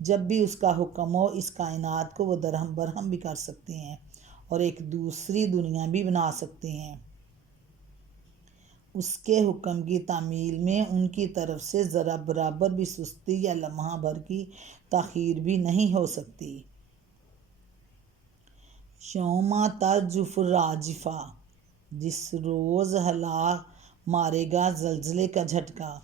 جب بھی اس کا حکم ہو اس کائنات کو وہ درہم برہم بھی کر سکتے ہیں اور ایک دوسری دنیا بھی بنا سکتے ہیں۔ اس کے حکم کی تعمیل میں ان کی طرف سے ذرا برابر بھی سستی یا لمحہ بھر کی تاخیر بھی نہیں ہو سکتی۔ یوم ترجف الراجفہ، جس روز ہلا مارے گا زلزلے کا جھٹکا،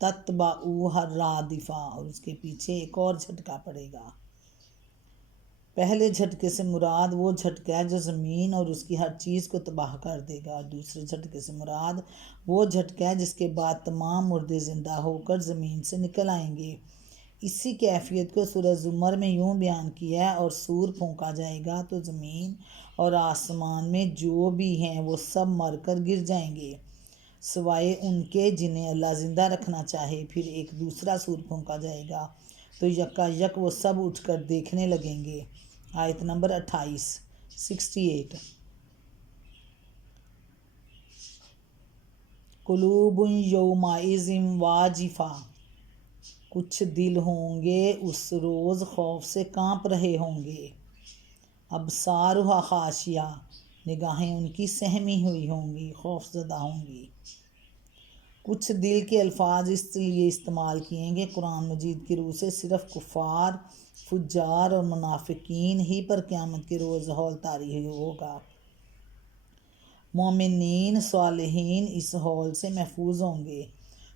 تتبعوہ الرادفہ، اور اس کے پیچھے ایک اور جھٹکا پڑے گا۔ پہلے جھٹکے سے مراد وہ جھٹکا ہے جو زمین اور اس کی ہر چیز کو تباہ کر دے گا، اور دوسرے جھٹکے سے مراد وہ جھٹکا ہے جس کے بعد تمام مردے زندہ ہو کر زمین سے نکل آئیں گے۔ اسی کیفیت کو سورہ زمر میں یوں بیان کیا ہے، اور سور پھونکا جائے گا تو زمین اور آسمان میں جو بھی ہیں وہ سب مر کر گر جائیں گے سوائے ان کے جنہیں اللہ زندہ رکھنا چاہے۔ پھر ایک دوسرا سور پھونکا جائے گا تو یکا یک وہ سب اٹھ کر دیکھنے لگیں گے۔ آیت نمبر 28 68۔ قلوب یومئذ واجفہ، کچھ دل ہوں گے اس روز خوف سے کانپ رہے ہوں گے۔ ابصارها خاشعہ، نگاہیں ان کی سہمی ہوئی ہوں گی، خوف زدہ ہوں گی۔ کچھ دل کے الفاظ اس لیے استعمال کیے گے قرآن مجید کی روح سے صرف کفار، فجار اور منافقین ہی پر قیامت کے روز ہول طاری ہوگا۔ مومنین صالحین اس ہول سے محفوظ ہوں گے۔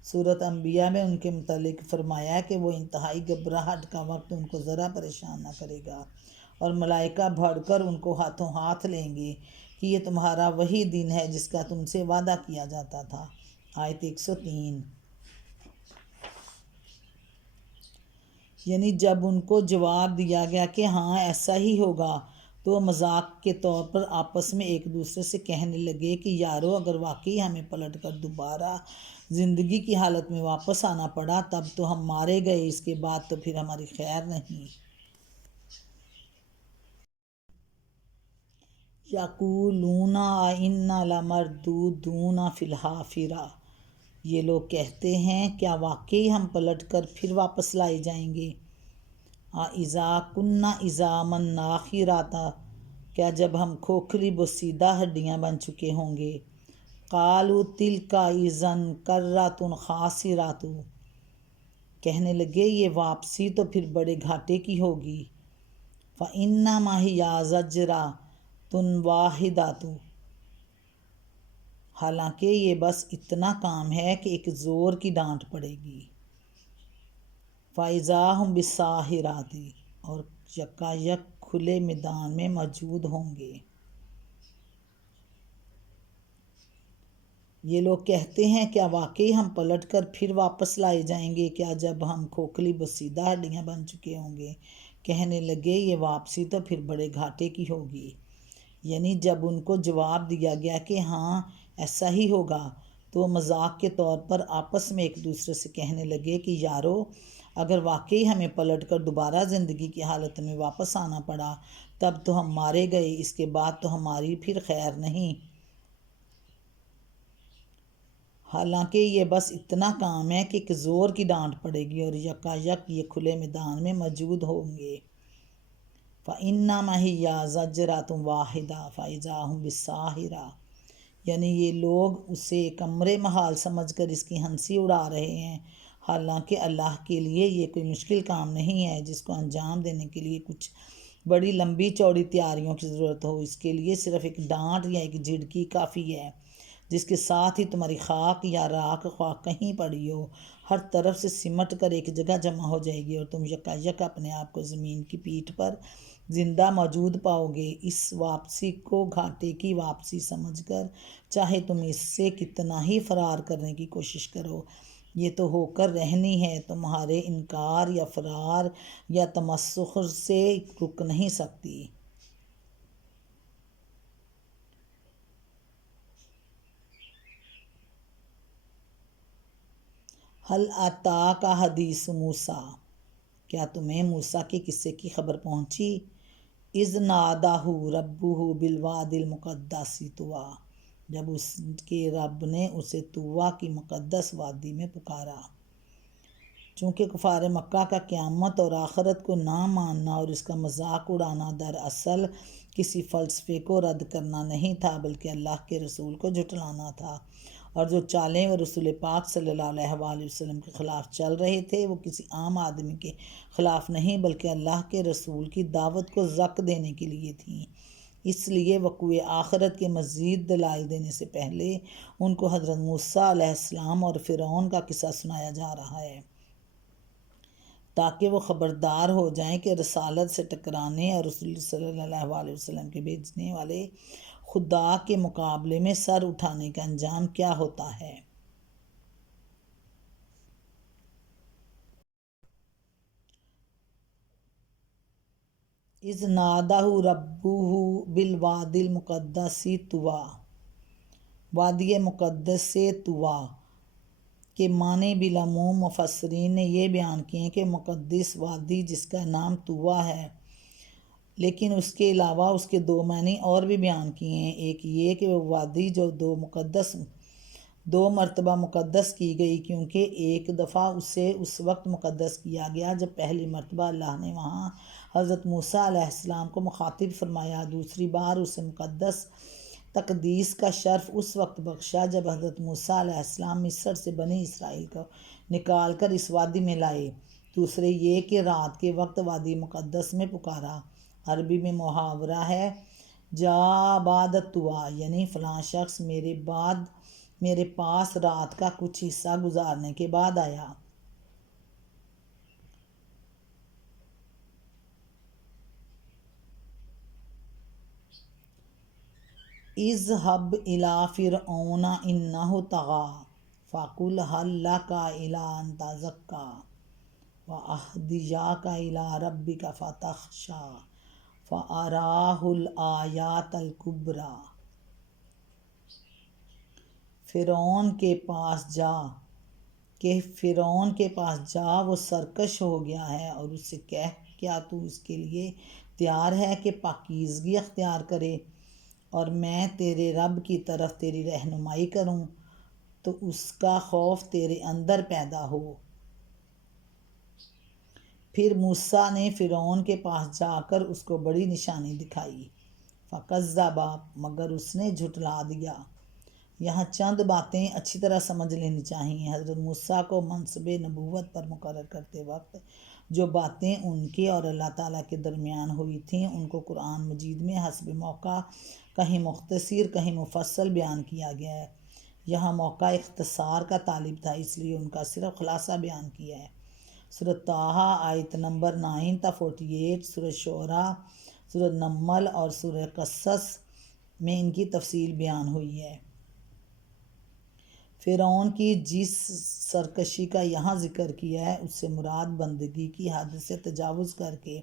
سورۃ انبیاء میں ان کے متعلق فرمایا کہ وہ انتہائی گھبراہٹ کا وقت ان کو ذرا پریشان نہ کرے گا، اور ملائکہ بڑھ کر ان کو ہاتھوں ہاتھ لیں گے کہ یہ تمہارا وہی دن ہے جس کا تم سے وعدہ کیا جاتا تھا۔ آیت 103۔ یعنی جب ان کو جواب دیا گیا کہ ہاں ایسا ہی ہوگا تو وہ مذاق کے طور پر آپس میں ایک دوسرے سے کہنے لگے کہ یارو اگر واقعی ہمیں پلٹ کر دوبارہ زندگی کی حالت میں واپس آنا پڑا تب تو ہم مارے گئے، اس کے بعد تو پھر ہماری خیر نہیں۔ یقولون انا لمردودون فی الحافرہ، یہ لوگ کہتے ہیں کیا واقعی ہم پلٹ کر پھر واپس لائے جائیں گے۔ اذا کنا عظاما نخرۃ، کیا جب ہم کھوکھلی بوسیدہ ہڈیاں بن چکے ہوں گے۔ قالوا تلک اذا کرۃ خاسرۃ، کہنے لگے یہ واپسی تو پھر بڑے گھاٹے کی ہوگی۔ فانما ہی زجرۃ واحدۃ، حالانکہ یہ بس اتنا کام ہے کہ ایک زور کی ڈانٹ پڑے گی۔ فاذا ہم بالساہرۃ، اور یکا یک کھلے میدان میں موجود ہوں گے۔ یہ لوگ کہتے ہیں کیا واقعی ہم پلٹ کر پھر واپس لائے جائیں گے، کیا جب ہم کھوکھلی بوسیدہ ہڈیاں بن چکے ہوں گے۔ کہنے لگے یہ واپسی تو پھر بڑے گھاٹے کی ہوگی۔ یعنی جب ان کو جواب دیا گیا کہ ہاں ایسا ہی ہوگا تو وہ مذاق کے طور پر آپس میں ایک دوسرے سے کہنے لگے کہ یارو اگر واقعی ہمیں پلٹ کر دوبارہ زندگی کی حالت میں واپس آنا پڑا تب تو ہم مارے گئے، اس کے بعد تو ہماری پھر خیر نہیں۔ حالانکہ یہ بس اتنا کام ہے کہ ایک زور کی ڈانٹ پڑے گی اور یکا یک یہ کھلے میدان میں موجود ہوں گے۔ فَإِنَّمَا هِيَ زَجْرَةٌ وَاحِدَةٌ فَإِذَا هُمْ بِالسَّاهِرَةِ، یعنی یہ لوگ اسے ایک امر محال سمجھ کر اس کی ہنسی اڑا رہے ہیں، حالانکہ اللہ کے لیے یہ کوئی مشکل کام نہیں ہے جس کو انجام دینے کے لیے کچھ بڑی لمبی چوڑی تیاریوں کی ضرورت ہو۔ اس کے لیے صرف ایک ڈانٹ یا ایک جھڑکی کافی ہے، جس کے ساتھ ہی تمہاری خاک یا راکھ خواہ کہیں پڑی ہو ہر طرف سے سمٹ کر ایک جگہ جمع ہو جائے گی، اور تم یکا یک اپنے آپ کو زمین کی پیٹھ پر زندہ موجود پاؤ گے۔ اس واپسی کو گھاٹے کی واپسی سمجھ کر چاہے تم اس سے کتنا ہی فرار کرنے کی کوشش کرو، یہ تو ہو کر رہنی ہے، تمہارے انکار یا فرار یا تمسخر سے رک نہیں سکتی۔ هل اتاک حدیث موسیٰ، کیا تمہیں موسیٰ کے قصے کی خبر پہنچی؟ اذ نادہ ربہ بالوادی المقدس طویٰ، جب اس کے رب نے اسے طویٰ کی مقدس وادی میں پکارا۔ چونکہ کفار مکہ کا قیامت اور آخرت کو نہ ماننا اور اس کا مذاق اڑانا دراصل کسی فلسفے کو رد کرنا نہیں تھا بلکہ اللہ کے رسول کو جھٹلانا تھا، اور جو چالیں وہ رسول پاک صلی اللہ علیہ وآلہ وسلم کے خلاف چل رہے تھے وہ کسی عام آدمی کے خلاف نہیں بلکہ اللہ کے رسول کی دعوت کو زک دینے کے لیے تھیں۔ اس لیے وقوع آخرت کے مزید دلائل دینے سے پہلے ان کو حضرت موسیٰ علیہ السلام اور فرعون کا قصہ سنایا جا رہا ہے، تاکہ وہ خبردار ہو جائیں کہ رسالت سے ٹکرانے اور رسول صلی اللہ علیہ وسلم کے بھیجنے والے خدا کے مقابلے میں سر اٹھانے کا انجام کیا ہوتا ہے۔ اذ نادہ ربہ بالوادی المقدس طویٰ، وادی مقدس سے طویٰ کے معنی بالعموم مفسرین نے یہ بیان کیے کہ مقدس وادی جس کا نام طویٰ ہے، لیکن اس کے علاوہ اس کے دو معنی اور بھی بیان کیے ہیں۔ ایک یہ کہ وہ وادی جو دو مرتبہ مقدس کی گئی، کیونکہ ایک دفعہ اسے اس وقت مقدس کیا گیا جب پہلی مرتبہ اللہ نے وہاں حضرت موسیٰ علیہ السلام کو مخاطب فرمایا، دوسری بار اسے مقدس تقدیس کا شرف اس وقت بخشا جب حضرت موسیٰ علیہ السلام مصر سے بنی اسرائیل کو نکال کر اس وادی میں لائے۔ دوسرے یہ کہ رات کے وقت وادی مقدس میں پکارا۔ عربی میں محاورہ ہے جا بعد طویٰ، یعنی فلاں شخص میرے پاس رات کا کچھ حصہ گزارنے کے بعد آیا۔ اذهب إلى فرعون إنه طغى فقل هل لك إلى أن تزكى وأهديك إلى ربك فتخشى فأراه الآيات الكبرى۔ فرعون کے پاس جا وہ سرکش ہو گیا ہے، اور اس سے کہہ کیا تو اس کے لیے تیار ہے کہ پاکیزگی اختیار کرے اور میں تیرے رب کی طرف تیری رہنمائی کروں تو اس کا خوف تیرے اندر پیدا ہو۔ پھر موسیٰ نے فرعون کے پاس جا کر اس کو بڑی نشانی دکھائی، فکذب، مگر اس نے جھٹلا دیا۔ یہاں چند باتیں اچھی طرح سمجھ لینی چاہیے۔ حضرت موسیٰ کو منصب نبوت پر مقرر کرتے وقت جو باتیں ان کے اور اللہ تعالیٰ کے درمیان ہوئی تھیں ان کو قرآن مجید میں حسب موقع کہیں مختصر کہیں مفصل بیان کیا گیا ہے۔ یہاں موقع اختصار کا طالب تھا، اس لیے ان کا صرف خلاصہ بیان کیا ہے۔ سورۃ طٰہٰ آیت نمبر 9 تا 48، سورۃ شعراء، سورۃ نمل اور سورۃ قصص میں ان کی تفصیل بیان ہوئی ہے۔ فرعون کی جس سرکشی کا یہاں ذکر کیا ہے اس سے مراد بندگی کی حد سے تجاوز کر کے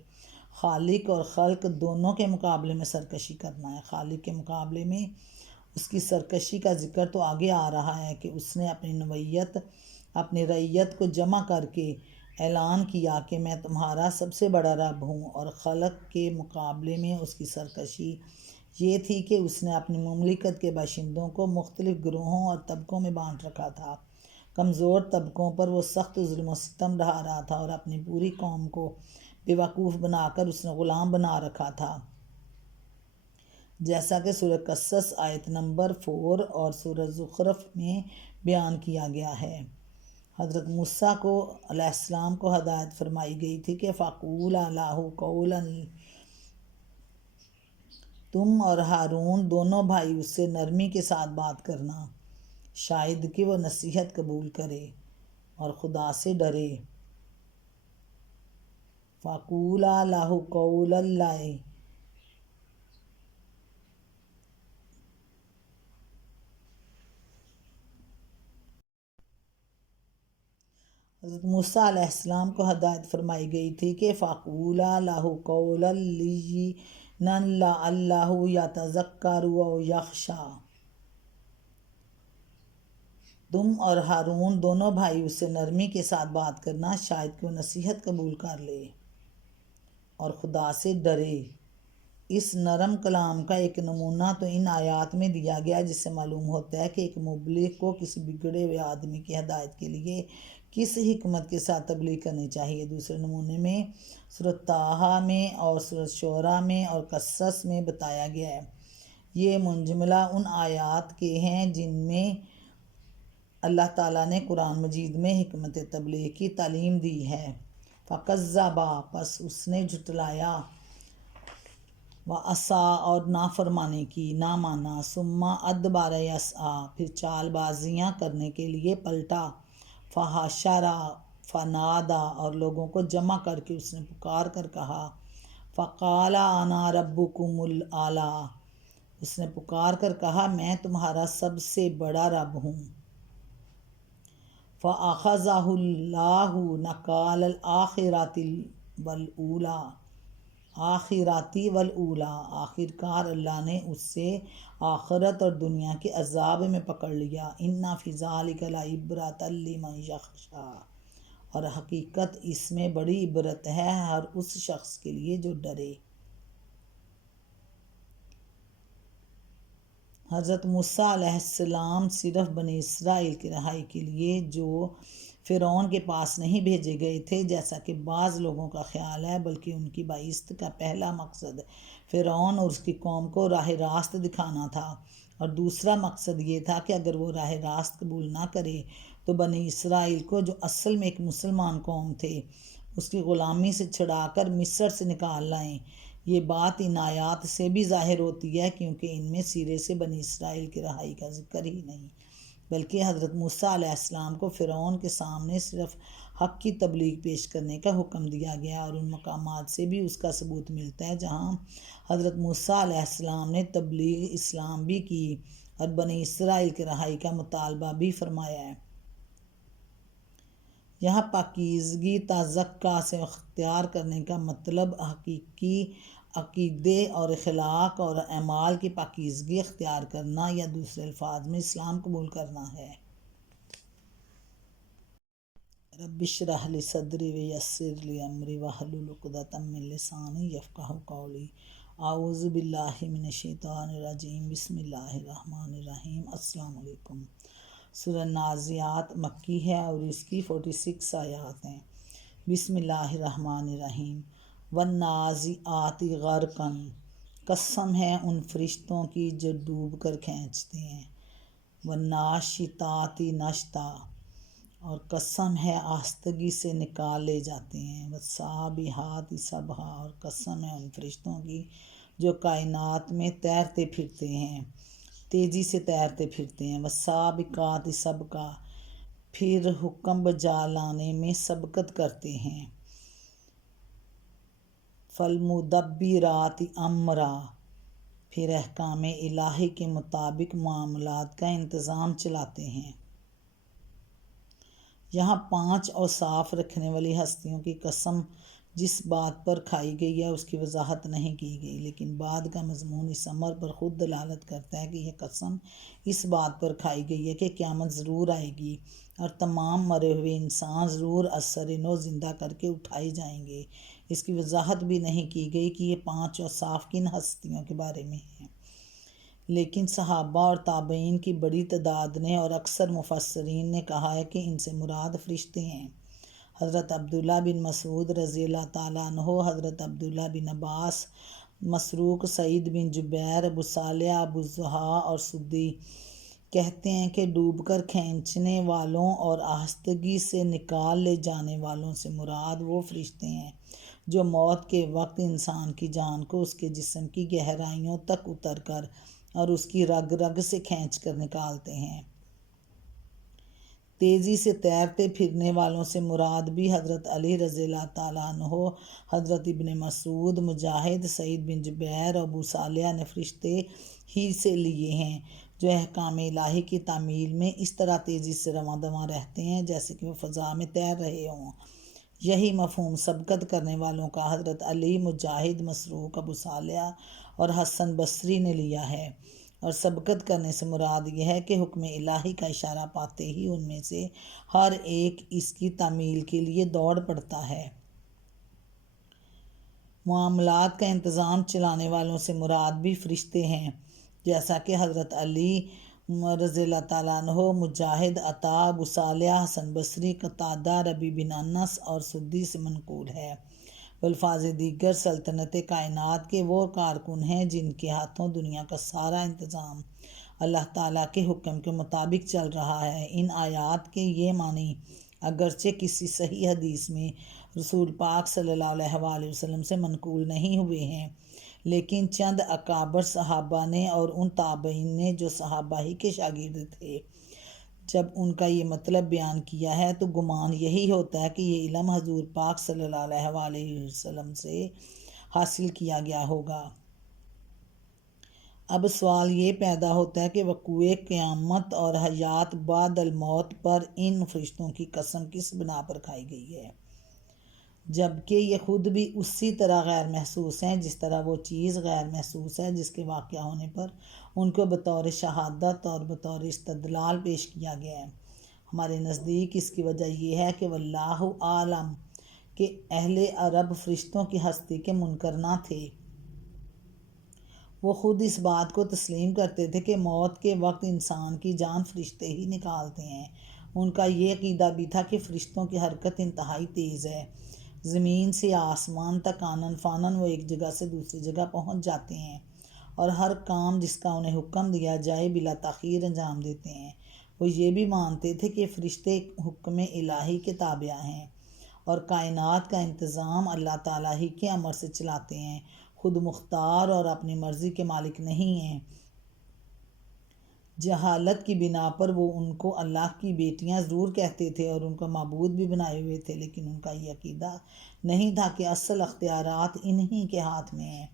خالق اور خلق دونوں کے مقابلے میں سرکشی کرنا ہے۔ خالق کے مقابلے میں اس کی سرکشی کا ذکر تو آگے آ رہا ہے کہ اس نے اپنی رعیت کو جمع کر کے اعلان کیا کہ میں تمہارا سب سے بڑا رب ہوں، اور خلق کے مقابلے میں اس کی سرکشی یہ تھی کہ اس نے اپنی مملکت کے باشندوں کو مختلف گروہوں اور طبقوں میں بانٹ رکھا تھا۔ کمزور طبقوں پر وہ سخت ظلم و ستم ڈھا رہا تھا اور اپنی پوری قوم کو بیوقوف بنا کر اس نے غلام بنا رکھا تھا، جیسا کہ سورہ قصص آیت نمبر 4 اور سورہ زخرف میں بیان کیا گیا ہے۔ حضرت موسیٰ کو علیہ السلام کو ہدایت فرمائی گئی تھی کہ فَقُولَا لَهُ قَوْلًا، تم اور ہارون دونوں بھائی اس سے نرمی کے ساتھ بات کرنا، شاید کہ وہ نصیحت قبول کرے اور خدا سے ڈرے۔ فَقُولَا لَهُ قَوْلًا لَّيِّنًا، حضرت موسیٰ علیہ السلام کو ہدایت فرمائی گئی تھی کہ فَقُولَا لَهُ قَوْلًا لَّيِّنًا لَعَلَّهُ يَتَذَكَّرُ أَوْ يَخْشَىٰ۔ تم اور ہارون دونوں بھائی اس سے نرمی کے ساتھ بات کرنا، شاید کہ وہ نصیحت قبول کر لے اور خدا سے ڈرے۔ اس نرم کلام کا ایک نمونہ تو ان آیات میں دیا گیا جس سے معلوم ہوتا ہے کہ ایک مبلغ کو کسی بگڑے ہوئے آدمی کی ہدایت کے لیے کس حکمت کے ساتھ تبلیغ کرنی چاہیے۔ دوسرے نمونے میں سورۃ طٰہٰ میں اور سورۃ شعراء میں اور قصص میں بتایا گیا ہے۔ یہ منجملہ ان آیات کے ہیں جن میں اللہ تعالیٰ نے قرآن مجید میں حکمت تبلیغ کی تعلیم دی ہے۔ فَكَذَّبَ پس اس نے جھٹلایا، وَعَصَىٰ اور نافرمانی کی، نہ مانا، ثُمَّ أَدْبَرَ يَسْعَىٰ پھر چال بازیاں کرنے کے لیے پلٹا، فَحَشَرَ فَنَادَىٰ اور لوگوں کو جمع کر کے اس نے پکار کر کہا، فَقَالَ أَنَا رَبُّكُمُ الْأَعْلَىٰ اس نے پکار کر کہا میں تمہارا سب سے بڑا رب ہوں۔ فَأَخَذَهُ اللَّهُ نَكَالَ الْآخِرَةِ وَالْأُولَىٰ آخِرَةِ وَالْأُولَىٰ آخرکار اللہ نے اس سے آخرت اور دنیا کے عذاب میں پکڑ لیا۔ إِنَّ فِي ذَلِكَ لَعِبْرَةً لِمَن يَخْشَىٰ اور حقیقت اس میں بڑی عبرت ہے ہر اس شخص کے لیے جو ڈرے۔ حضرت موسیٰ علیہ السلام صرف بنی اسرائیل کی رہائی کے لیے جو فرعون کے پاس نہیں بھیجے گئے تھے جیسا کہ بعض لوگوں کا خیال ہے، بلکہ ان کی بعثت کا پہلا مقصد فرعون اور اس کی قوم کو راہ راست دکھانا تھا، اور دوسرا مقصد یہ تھا کہ اگر وہ راہ راست قبول نہ کرے تو بنی اسرائیل کو جو اصل میں ایک مسلمان قوم تھے اس کی غلامی سے چھڑا کر مصر سے نکال لائیں۔ یہ بات ان آیات سے بھی ظاہر ہوتی ہے کیونکہ ان میں سرے سے بنی اسرائیل کی رہائی کا ذکر ہی نہیں، بلکہ حضرت موسیٰ علیہ السلام کو فرعون کے سامنے صرف حق کی تبلیغ پیش کرنے کا حکم دیا گیا، اور ان مقامات سے بھی اس کا ثبوت ملتا ہے جہاں حضرت موسیٰ علیہ السلام نے تبلیغ اسلام بھی کی اور بنی اسرائیل کی رہائی کا مطالبہ بھی فرمایا ہے۔ یہاں پاکیزگی تزکیٰ سے اختیار کرنے کا مطلب حقیقی عقیدے اور اخلاق اور اعمال کی پاکیزگی اختیار کرنا یا دوسرے الفاظ میں اسلام قبول کرنا ہے۔ رب اشرح لی صدری ویسر لی امری واحلل عقدۃ من لسانی یفقہوا قولی۔ اعوذ باللہ من الشیطان الرجیم، بسم اللہ الرحمن الرحیم۔ السلام علیکم۔ سورہ نازعات مکی ہے اور اس کی 46 آیات ہیں۔ بسم اللہ الرحمن الرحیم۔ والنازعات غرقا قسم ہے ان فرشتوں کی جو ڈوب کر کھینچتے ہیں۔ والناشطات نشطا اور قسم ہے آہستگی سے نکال لے جاتے ہیں۔ والسابحات سبحا اور قسم ہے ان فرشتوں کی جو کائنات میں تیرتے پھرتے ہیں، تیزی سے تیرتے پھرتے ہیں۔ والسابقات سبقا پھر حکم بجا لانے میں سبقت کرتے ہیں۔ فالمدبرات امرا پھر احکام الہی کے مطابق معاملات کا انتظام چلاتے ہیں۔ یہاں 5 اوصاف رکھنے والی ہستیوں کی قسم جس بات پر کھائی گئی ہے اس کی وضاحت نہیں کی گئی، لیکن بعد کا مضمون اس امر پر خود دلالت کرتا ہے کہ یہ قسم اس بات پر کھائی گئی ہے کہ قیامت ضرور آئے گی اور تمام مرے ہوئے انسان ضرور ازسر نو زندہ کر کے اٹھائے جائیں گے۔ اس کی وضاحت بھی نہیں کی گئی کہ یہ 5 اوصاف کن ہستیوں کے بارے میں ہیں، لیکن صحابہ اور تابعین کی بڑی تعداد نے اور اکثر مفسرین نے کہا ہے کہ ان سے مراد فرشتے ہیں۔ حضرت عبداللہ بن مسعود رضی اللہ تعالیٰ عنہ، حضرت عبداللہ بن عباس، مسروق، سعید بن جبیر، ابو صالح، ابو الضحیٰ اور سدی کہتے ہیں کہ ڈوب کر کھینچنے والوں اور آہستگی سے نکال لے جانے والوں سے مراد وہ فرشتے ہیں جو موت کے وقت انسان کی جان کو اس کے جسم کی گہرائیوں تک اتر کر اور اس کی رگ رگ سے کھینچ کر نکالتے ہیں۔ تیزی سے تیرتے پھرنے والوں سے مراد بھی حضرت علی رضی اللہ تعالیٰ عنہ، حضرت ابن مسعود، مجاہد، سعید بن جبیر اور ابو صالح نے فرشتے ہی سے لیے ہیں جو احکام الہی کی تعمیل میں اس طرح تیزی سے رواں دواں رہتے ہیں جیسے کہ وہ فضا میں تیر رہے ہوں۔ یہی مفہوم سبقت کرنے والوں کا حضرت علی، مجاہد، مسروق، ابو صالح اور حسن بصری نے لیا ہے، اور سبقت کرنے سے مراد یہ ہے کہ حکم الہی کا اشارہ پاتے ہی ان میں سے ہر ایک اس کی تعمیل کے لیے دوڑ پڑتا ہے۔ معاملات کا انتظام چلانے والوں سے مراد بھی فرشتے ہیں، جیسا کہ حضرت علی، رضی اللہ تعالیٰ عنہ، مجاہد، عطا، ابو صالح، حسن بصری، قتادہ، ربیع بن انس اور سدی سے منقول ہے۔ الفاظ دیگر سلطنت کائنات کے وہ کارکن ہیں جن کے ہاتھوں دنیا کا سارا انتظام اللہ تعالیٰ کے حکم کے مطابق چل رہا ہے۔ ان آیات کے یہ معنی اگرچہ کسی صحیح حدیث میں رسول پاک صلی اللہ علیہ وآلہ وسلم سے منقول نہیں ہوئے ہیں، لیکن چند اکابر صحابہ نے اور ان تابعین نے جو صحابہ ہی کے شاگرد تھے، جب ان کا یہ مطلب بیان کیا ہے تو گمان یہی ہوتا ہے کہ یہ علم حضور پاک صلی اللہ علیہ وآلہ وسلم سے حاصل کیا گیا ہوگا۔ اب سوال یہ پیدا ہوتا ہے کہ وقوع قیامت اور حیات بعد الموت پر ان فرشتوں کی قسم کس بنا پر کھائی گئی ہے، جبکہ یہ خود بھی اسی طرح غیر محسوس ہیں جس طرح وہ چیز غیر محسوس ہے جس کے واقع ہونے پر ان کو بطور شہادت اور بطور استدلال پیش کیا گیا ہے۔ ہمارے نزدیک اس کی وجہ یہ ہے کہ واللہ عالم کہ اہل عرب فرشتوں کی ہستی کے منکر نہ تھے۔ وہ خود اس بات کو تسلیم کرتے تھے کہ موت کے وقت انسان کی جان فرشتے ہی نکالتے ہیں۔ ان کا یہ عقیدہ بھی تھا کہ فرشتوں کی حرکت انتہائی تیز ہے، زمین سے آسمان تک آنن فانن وہ ایک جگہ سے دوسری جگہ پہنچ جاتے ہیں اور ہر کام جس کا انہیں حکم دیا جائے بلا تاخیر انجام دیتے ہیں۔ وہ یہ بھی مانتے تھے کہ فرشتے حکم الہی کے تابع ہیں اور کائنات کا انتظام اللہ تعالیٰ ہی کے امر سے چلاتے ہیں، خود مختار اور اپنی مرضی کے مالک نہیں ہیں۔ جہالت کی بنا پر وہ ان کو اللہ کی بیٹیاں ضرور کہتے تھے اور ان کو معبود بھی بنائے ہوئے تھے، لیکن ان کا یہ عقیدہ نہیں تھا کہ اصل اختیارات انہی کے ہاتھ میں ہیں۔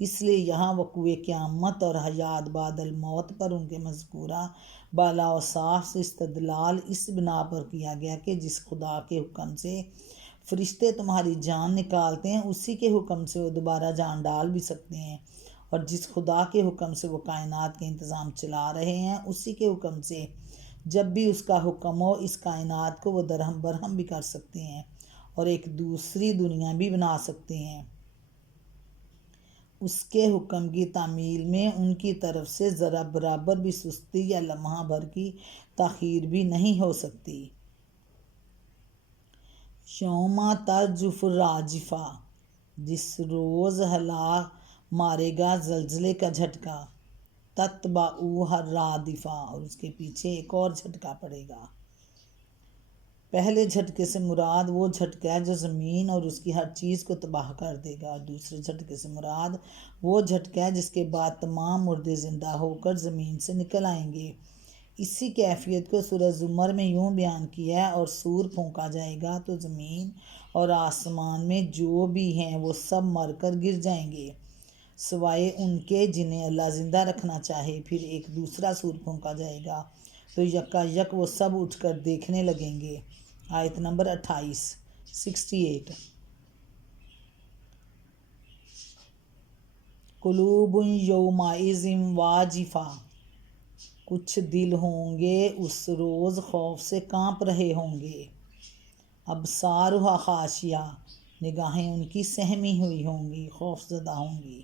اس لیے یہاں وقوع قیامت اور حیات بعد الموت پر ان کے مذکورہ بالا و صاف سے استدلال اس بنا پر کیا گیا کہ جس خدا کے حکم سے فرشتے تمہاری جان نکالتے ہیں اسی کے حکم سے وہ دوبارہ جان ڈال بھی سکتے ہیں، اور جس خدا کے حکم سے وہ کائنات کے انتظام چلا رہے ہیں اسی کے حکم سے جب بھی اس کا حکم ہو اس کائنات کو وہ درہم برہم بھی کر سکتے ہیں اور ایک دوسری دنیا بھی بنا سکتے ہیں۔ اس کے حکم کی تعمیل میں ان کی طرف سے ذرا برابر بھی سستی یا لمحہ بھر کی تاخیر بھی نہیں ہو سکتی۔ یوم ترجف الراجفہ، جس روز ہلا مارے گا زلزلے کا جھٹکا، تتبعوہ الرادفہ، اور اس کے پیچھے ایک اور جھٹکا پڑے گا۔ پہلے جھٹکے سے مراد وہ جھٹکا ہے جو زمین اور اس کی ہر چیز کو تباہ کر دے گا، اور دوسرے جھٹکے سے مراد وہ جھٹکا ہے جس کے بعد تمام مردے زندہ ہو کر زمین سے نکل آئیں گے۔ اسی کیفیت کو سورہ زمر میں یوں بیان کیا ہے، اور سور پھونکا جائے گا تو زمین اور آسمان میں جو بھی ہیں وہ سب مر کر گر جائیں گے سوائے ان کے جنہیں اللہ زندہ رکھنا چاہے۔ پھر ایک دوسرا سور پھونکا جائے گا تو یکا یک وہ سب اٹھ کر دیکھنے لگیں گے۔ آیت نمبر 28 68۔ قلوب یومئذ واجفہ، کچھ دل ہوں گے اس روز خوف سے کانپ رہے ہوں گے۔ ابصارها خاشعہ، نگاہیں ان کی سہمی ہوئی ہوں گی، خوف زدہ ہوں گی۔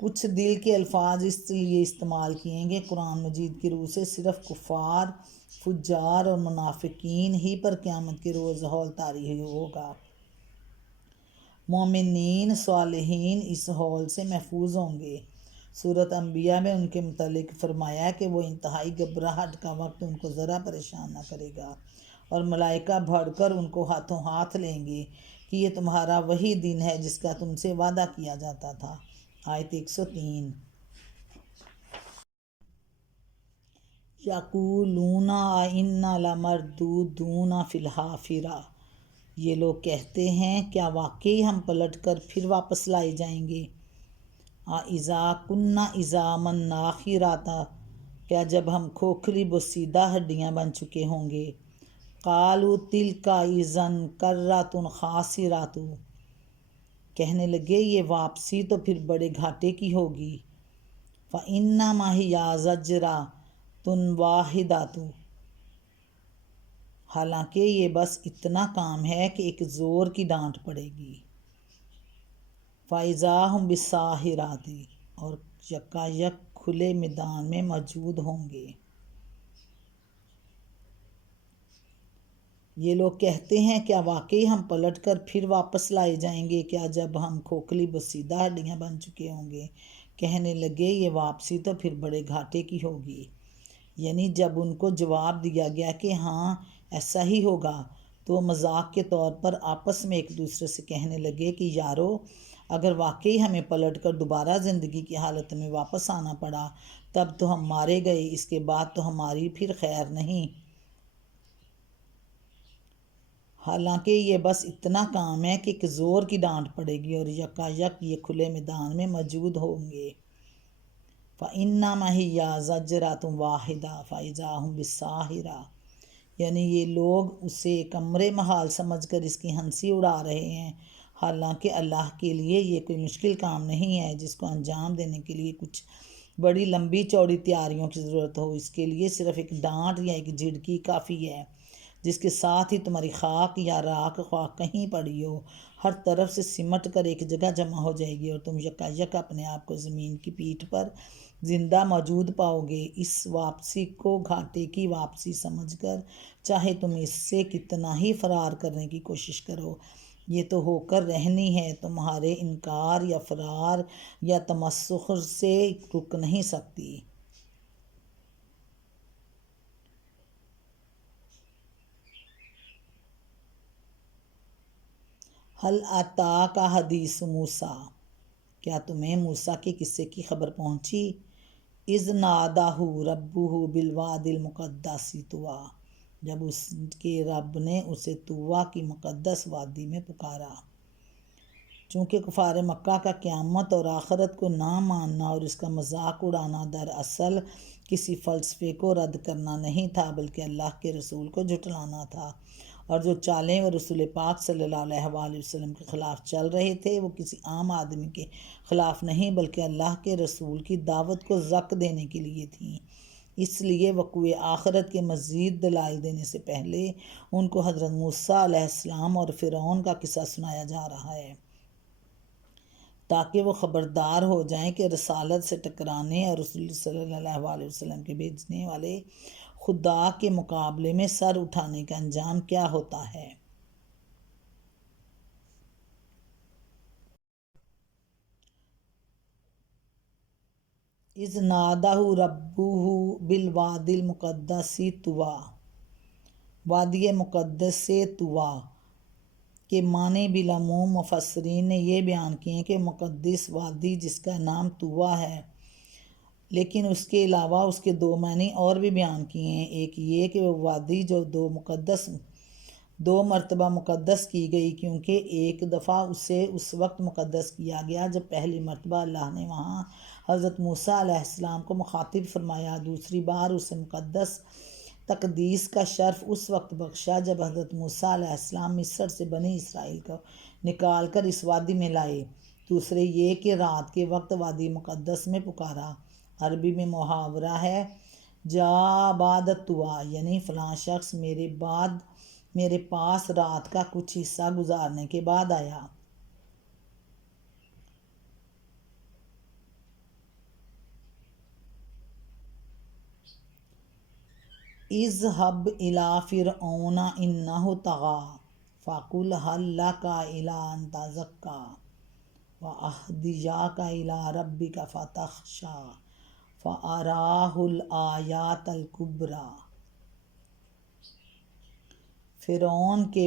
کچھ دل کے الفاظ اس لیے استعمال کیے گے قرآن مجید کی روح سے صرف کفار، فجار اور منافقین ہی پر قیامت کے روز ہول طاری ہوگا۔ مومنین صالحین اس ہول سے محفوظ ہوں گے۔ سورۃ انبیاء میں ان کے متعلق فرمایا کہ وہ انتہائی گھبراہٹ کا وقت ان کو ذرا پریشان نہ کرے گا، اور ملائکہ بڑھ کر ان کو ہاتھوں ہاتھ لیں گے کہ یہ تمہارا وہی دن ہے جس کا تم سے وعدہ کیا جاتا تھا۔ آیت 103۔ یقولون اِنَّا لَمَرْدُودُونَ فِی الْحَافِرَةِ، یہ لوگ کہتے ہیں کیا واقعی ہم پلٹ کر پھر واپس لائے جائیں گے۔ اَإِذَا كُنَّا عِظَامًا نَخِرَةً، کیا جب ہم کھوکھلی بوسیدہ ہڈیاں بن چکے ہوں گے۔ قَالُوا تِلْكَ إِذًا كَرَّةٌ خَاسِرَةٌ، کہنے لگے یہ واپسی تو پھر بڑے گھاٹے کی ہوگی۔ فَإِنَّمَا هِيَ زَجْرَةٌ وَاحِدَةٌ، حالانکہ یہ بس اتنا کام ہے کہ ایک زور کی ڈانٹ پڑے گی۔ فَإِذَا هُمْ بِالسَّاہِرَةِ، اور یکا یک کھلے میدان میں موجود ہوں گے۔ یہ لوگ کہتے ہیں کیا واقعی ہم پلٹ کر پھر واپس لائے جائیں گے کیا جب ہم کھوکھلی بسیدہ ہڈیاں بن چکے ہوں گے؟ کہنے لگے یہ واپسی تو پھر بڑے گھاٹے کی ہوگی۔ یعنی جب ان کو جواب دیا گیا کہ ہاں ایسا ہی ہوگا تو وہ مذاق کے طور پر آپس میں ایک دوسرے سے کہنے لگے کہ یارو اگر واقعی ہمیں پلٹ کر دوبارہ زندگی کی حالت میں واپس آنا پڑا تب تو ہم مارے گئے، اس کے بعد تو ہماری پھر خیر نہیں۔ حالانکہ یہ بس اتنا کام ہے کہ ایک زور کی ڈانٹ پڑے گی اور یکا یک یہ کھلے میدان میں موجود ہوں گے۔ فَإِنَّمَا هِيَ زَجْرَةٌ وَاحِدَةٌ فَإِذَا هُمْ بِالسَّاهِرَةِ یعنی یہ لوگ اسے ایک امر محال سمجھ کر اس کی ہنسی اڑا رہے ہیں، حالانکہ اللہ کے لیے یہ کوئی مشکل کام نہیں ہے جس کو انجام دینے کے لیے کچھ بڑی لمبی چوڑی تیاریوں کی ضرورت ہو۔ اس کے لیے صرف ایک ڈانٹ یا ایک جھڑکی کافی ہے جس کے ساتھ ہی تمہاری خاک یا راکھ خواہ کہیں پڑی ہو ہر طرف سے سمٹ کر ایک جگہ جمع ہو جائے گی اور تم یکا یک اپنے آپ کو زمین کی پیٹھ پر زندہ موجود پاؤ گے۔ اس واپسی کو گھاٹے کی واپسی سمجھ کر چاہے تم اس سے کتنا ہی فرار کرنے کی کوشش کرو، یہ تو ہو کر رہنی ہے، تمہارے انکار یا فرار یا تمسخر سے رک نہیں سکتی۔ حل اتاک حدیث موسیٰ کیا تمہیں موسیٰ کے قصے کی خبر پہنچی؟ اذ نادہ ربہ بالوادی المقدس طویٰ جب اس کے رب نے اسے طویٰ کی مقدس وادی میں پکارا۔ چونکہ کفار مکہ کا قیامت اور آخرت کو نہ ماننا اور اس کا مذاق اڑانا دراصل کسی فلسفے کو رد کرنا نہیں تھا بلکہ اللہ کے رسول کو جھٹلانا تھا، اور جو چالیں وہ رسول پاک صلی اللہ علیہ وآلہ وسلم کے خلاف چل رہے تھے وہ کسی عام آدمی کے خلاف نہیں بلکہ اللہ کے رسول کی دعوت کو زک دینے کے لیے تھیں۔ اس لیے وقوع آخرت کے مزید دلائل دینے سے پہلے ان کو حضرت موسیٰ علیہ السلام اور فرعون کا قصہ سنایا جا رہا ہے تاکہ وہ خبردار ہو جائیں کہ رسالت سے ٹکرانے اور رسول صلی اللہ علیہ وسلم کے بھیجنے والے خدا کے مقابلے میں سر اٹھانے کا انجام کیا ہوتا ہے۔ اذ نادہ ربہ بالوادی المقدس طویٰ وادی مقدس سے طویٰ کے معنی بالعموم مفسرین نے یہ بیان کیے کہ مقدس وادی جس کا نام طویٰ ہے، لیکن اس کے علاوہ اس کے دو معنی اور بھی بیان کیے ہیں۔ ایک یہ کہ وہ وادی جو دو مرتبہ مقدس کی گئی کیونکہ ایک دفعہ اسے اس وقت مقدس کیا گیا جب پہلی مرتبہ اللہ نے وہاں حضرت موسیٰ علیہ السلام کو مخاطب فرمایا، دوسری بار اسے مقدس تقدیس کا شرف اس وقت بخشا جب حضرت موسیٰ علیہ السلام مصر سے بنی اسرائیل کو نکال کر اس وادی میں لائے۔ دوسرے یہ کہ رات کے وقت وادی مقدس میں پکارا۔ عربی میں محاورہ ہے جا بعد طویٰ یعنی فلاں شخص میرے پاس رات کا کچھ حصہ گزارنے کے بعد آیا۔ اذهب إلى فرعون إنه طغى فقل هل لك إلى أن تزكى وأهديك إلى ربك فتخشى فأراه الآيات الكبرى فرعون کے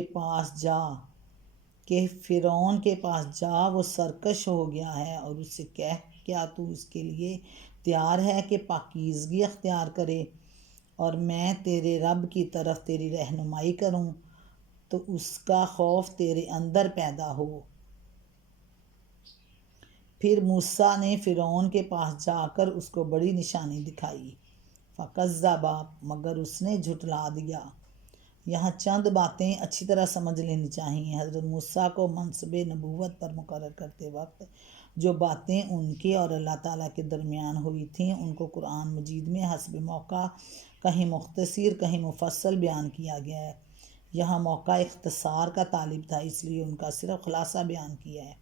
پاس جا وہ سرکش ہو گیا ہے، اور اس سے کہہ کیا تو اس کے لیے تیار ہے کہ پاکیزگی اختیار کرے اور میں تیرے رب کی طرف تیری رہنمائی کروں تو اس کا خوف تیرے اندر پیدا ہو۔ پھر موسیٰ نے فرعون کے پاس جا کر اس کو بڑی نشانی دکھائی، فَكَذَّبَ مگر اس نے جھٹلا دیا۔ یہاں چند باتیں اچھی طرح سمجھ لینی چاہیے۔ حضرت موسیٰ کو منصب نبوت پر مقرر کرتے وقت جو باتیں ان کے اور اللہ تعالیٰ کے درمیان ہوئی تھیں ان کو قرآن مجید میں حسب موقع کہیں مختصر کہیں مفصل بیان کیا گیا ہے۔ یہاں موقع اختصار کا طالب تھا اس لیے ان کا صرف خلاصہ بیان کیا ہے۔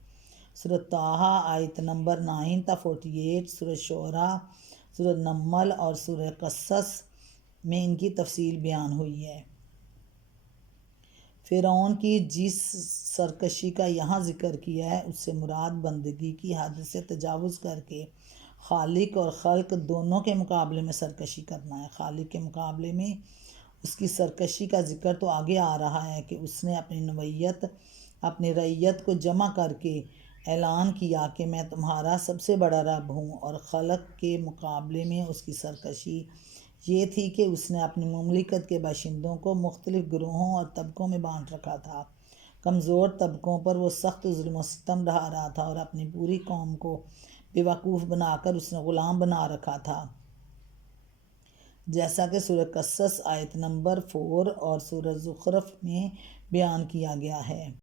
سورۃ طٰہٰ آیت نمبر 9 تا 48، سورۃ شعراء سورہ نمل اور سورہ قصص میں ان کی تفصیل بیان ہوئی ہے۔ فرعون کی جس سرکشی کا یہاں ذکر کیا ہے اس سے مراد بندگی کی حد سے تجاوز کر کے خالق اور خلق دونوں کے مقابلے میں سرکشی کرنا ہے۔ خالق کے مقابلے میں اس کی سرکشی کا ذکر تو آگے آ رہا ہے کہ اس نے اپنی رعیت کو جمع کر کے اعلان کیا کہ میں تمہارا سب سے بڑا رب ہوں، اور خلق کے مقابلے میں اس کی سرکشی یہ تھی کہ اس نے اپنی مملکت کے باشندوں کو مختلف گروہوں اور طبقوں میں بانٹ رکھا تھا۔ کمزور طبقوں پر وہ سخت ظلم و ستم ڈھا رہا تھا اور اپنی پوری قوم کو بیوقوف بنا کر اس نے غلام بنا رکھا تھا، جیسا کہ سورہ قصص آیت نمبر 4 اور سورہ زخرف میں بیان کیا گیا ہے۔